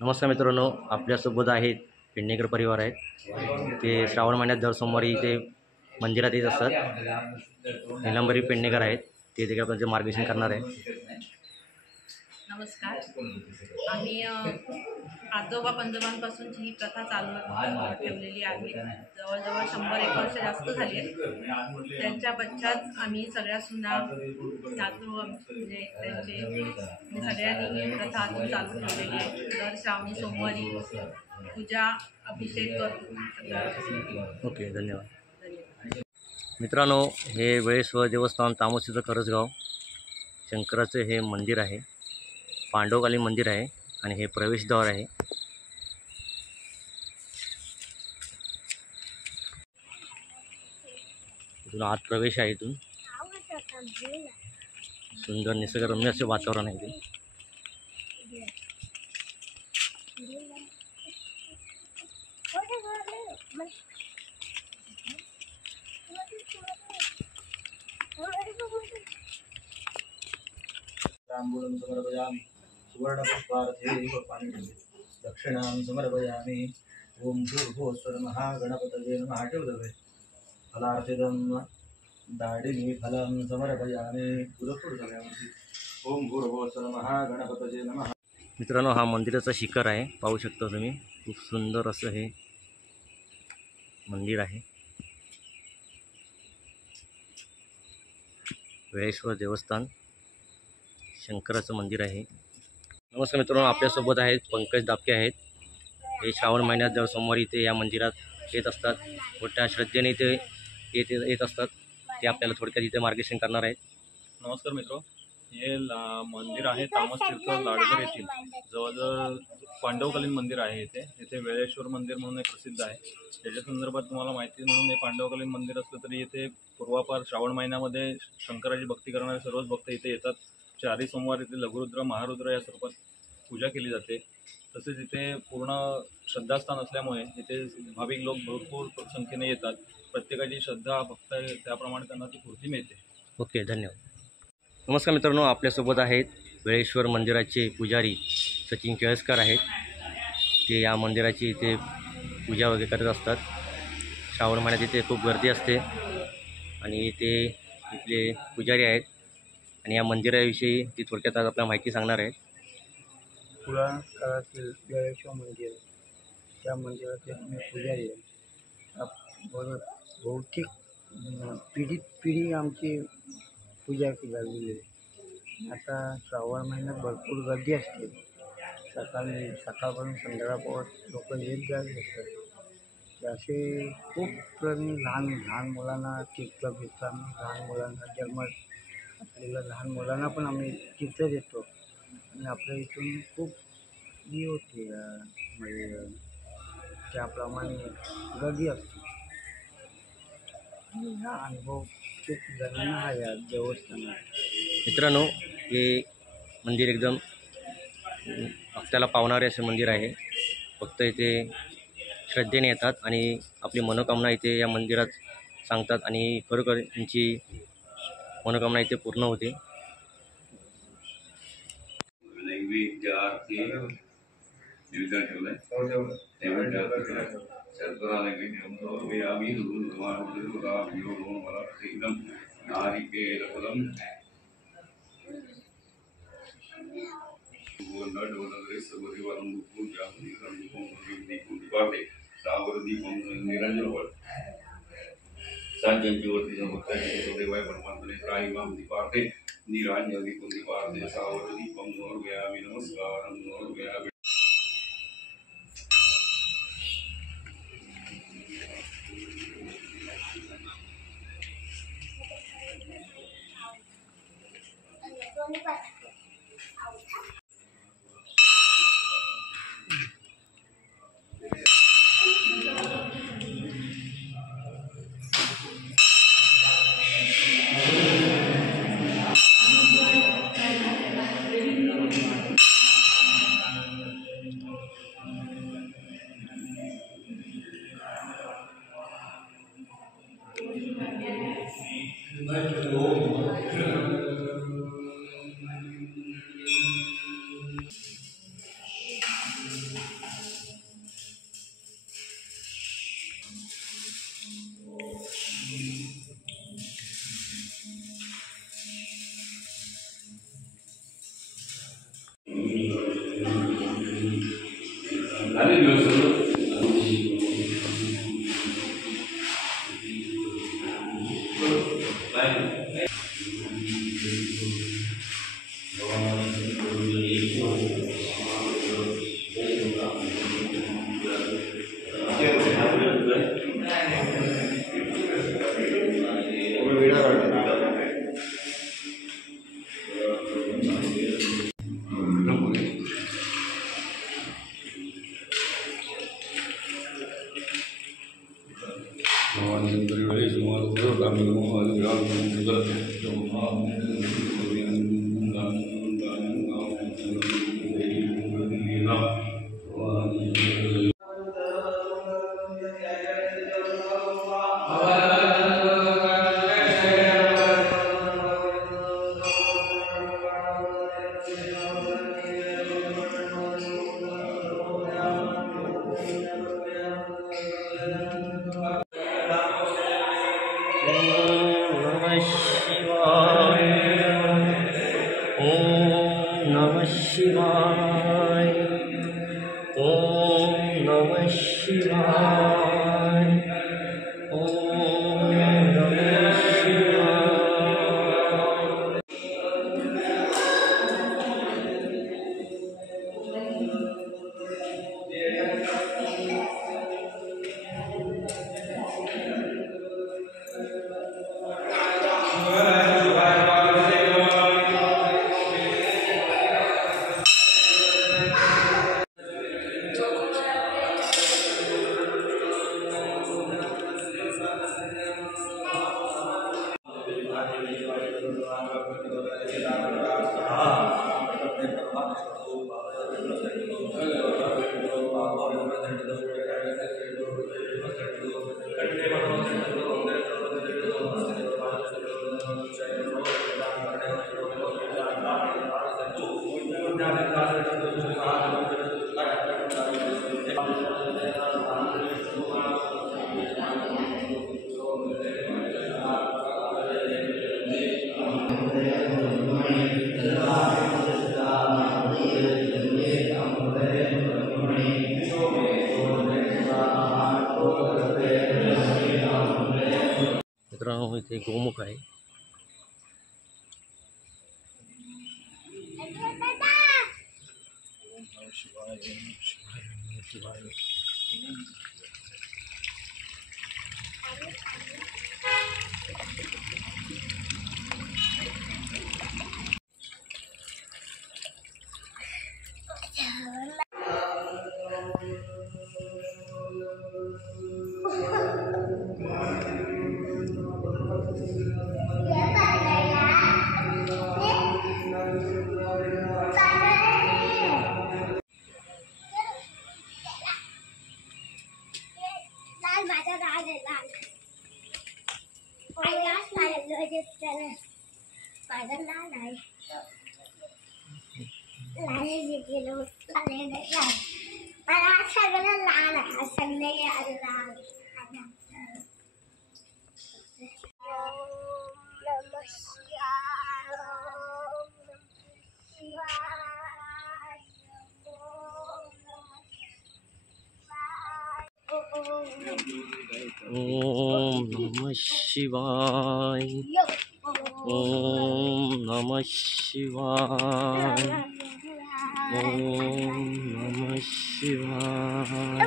नमस्कार मित्रांनो, आपल्यासोबत आहेत पेडणेकर परिवार आहेत. ते श्रावण महिन्यात दर सोमवारी इथे मंदिरात येत असतात. निलंबरी पेडणेकर आहेत, ते देखील आपल्याचं मार्गदर्शन करणार आहे. नमस्कार. आम्ही आजोबा पंजोबांपासून ही प्रथा चालू ठेवलेली आहे. जवळजवळ 100-1 वर्ष जास्त झाली आहेत. त्यांच्या पश्चात आम्ही सगळ्या सुना नातू म्हणजे त्यांचे सगळ्यांनी ही प्रथा अजून चालू ठेवलेली आहे. दर श्रावणी सोमवारी पूजा अभिषेक करतो. ओके, धन्यवाद. मित्रांनो, हे वेळेश्वर देवस्थान तामोशीचं करसगाव शंकराचं हे मंदिर आहे. पांडवकालीन मंदिर आहे आणि हे प्रवेशद्वार आहे. इथून आत प्रवेश आहे. इथून सुंदर निसर्गरम्य असे वातावरण आहे. तांबूलं समर्पयामि सुवर्णपुष्पार्थे दक्षिणां समर्पयामि. ओम भूर्भुवः महागणपतये नमः. आठवलं फलार्थिदं दाडिनी फलं समर्पयामि. ओम भूर्भुवः महागणपतये नमः. मित्रांनो, हा मंदिराचा शिखर आहे, पाहू शकता तुम्ही. खूप सुंदर असं हे मंदिर आहे. वेळेश्वर देवस्थान शंकराचं मंदिर आहे. नमस्कार मित्रांनो, आपल्यासोबत आहेत पंकज दापके आहेत. हे श्रावण महिन्यात दर सोमवारी इथे या मंदिरात येत असतात. मोठ्या श्रद्धेने इथे येत असतात. ते आपल्याला थोडक्यात इथे मार्गदर्शन करणार आहेत. नमस्कार मित्र, हे मंदिर आहे तामस तीर्थ लाडकर येथील. जवळजवळ पांडवकालीन मंदिर आहे. इथे वेळेश्वर मंदिर म्हणून एक प्रसिद्ध आहे. त्याच्या संदर्भात तुम्हाला माहिती म्हणून हे पांडवकालीन मंदिर असलं तरी इथे पूर्वापार श्रावण महिन्यामध्ये शंकराची भक्ती करणारे सर्वच भक्त इथे येतात. 4 सोमवार इथे लघुरुद्र महारुद्र या स्वरूपात पूजा केली जाते. तसेच इथे पूर्ण श्रद्धास्थान असल्यामुळे इथे भाविक लोक भरपूर संख्येने येतात. प्रत्येकाची श्रद्धा भक्त त्याप्रमाणे त्यांना ती पूर्ती मिळते. ओके, धन्यवाद. नमस्कार मित्रांनो, आपल्यासोबत आहेत वेळेश्वर मंदिराचे पुजारी सचिन केळसकर आहेत. ते या मंदिराची इथे पूजा वगैरे करत असतात. श्रावण महिन्यात इथे खूप गर्दी असते आणि ते इथले पुजारी आहेत आणि या मंदिराविषयी ती थोडक्यात आज आपल्याला माहिती सांगणार आहेत. पुराण काळातील वेळेश्वर मंदिर, त्या मंदिराचे मी पुजारी आहे. बहुतेक पिढी आमची पूजा केलेली आहे. आता श्रावण महिन्यात भरपूर गर्दी असते. सकाळपासून संध्याकाळपर्यंत लोक येत जात असतात. असे खूप लहान मुलांना तीर्थ भेटतात. लहान मुलांना जन्मात आपल्याला लहान मुलांना पण आम्ही तीर्थ देतो आणि आपल्या इथून खूप ही होते म्हणजे त्याप्रमाणे गर्दी असते. आणि हा अनुभव खूप जणांना आहे या देवस्थानात. मित्रांनो, हे मंदिर एकदम भक्ताला पावणारे असे मंदिर आहे. फक्त इथे श्रद्धेने येतात आणि आपली मनोकामना इथे या मंदिरात सांगतात आणि खरोखर त्यांची मनोकामना इथे पूर्ण होते. साज्यांच्यावरती भक्तांच्या देवाय परमात्मने त्राईमाम दीपार्थे निरांजली कुंदीपार्थे सावर दीपम नोर्व्यामि नमस्कारं नोर्व्यामि. नमः शिवाय, ओम नमः शिवाय, ओम नमः शिवाय। मित्रांनो इथे गोमुख आहे. ओम नमः शिवाय, ओम नमः शिवाय, ओम नमः शिवाय।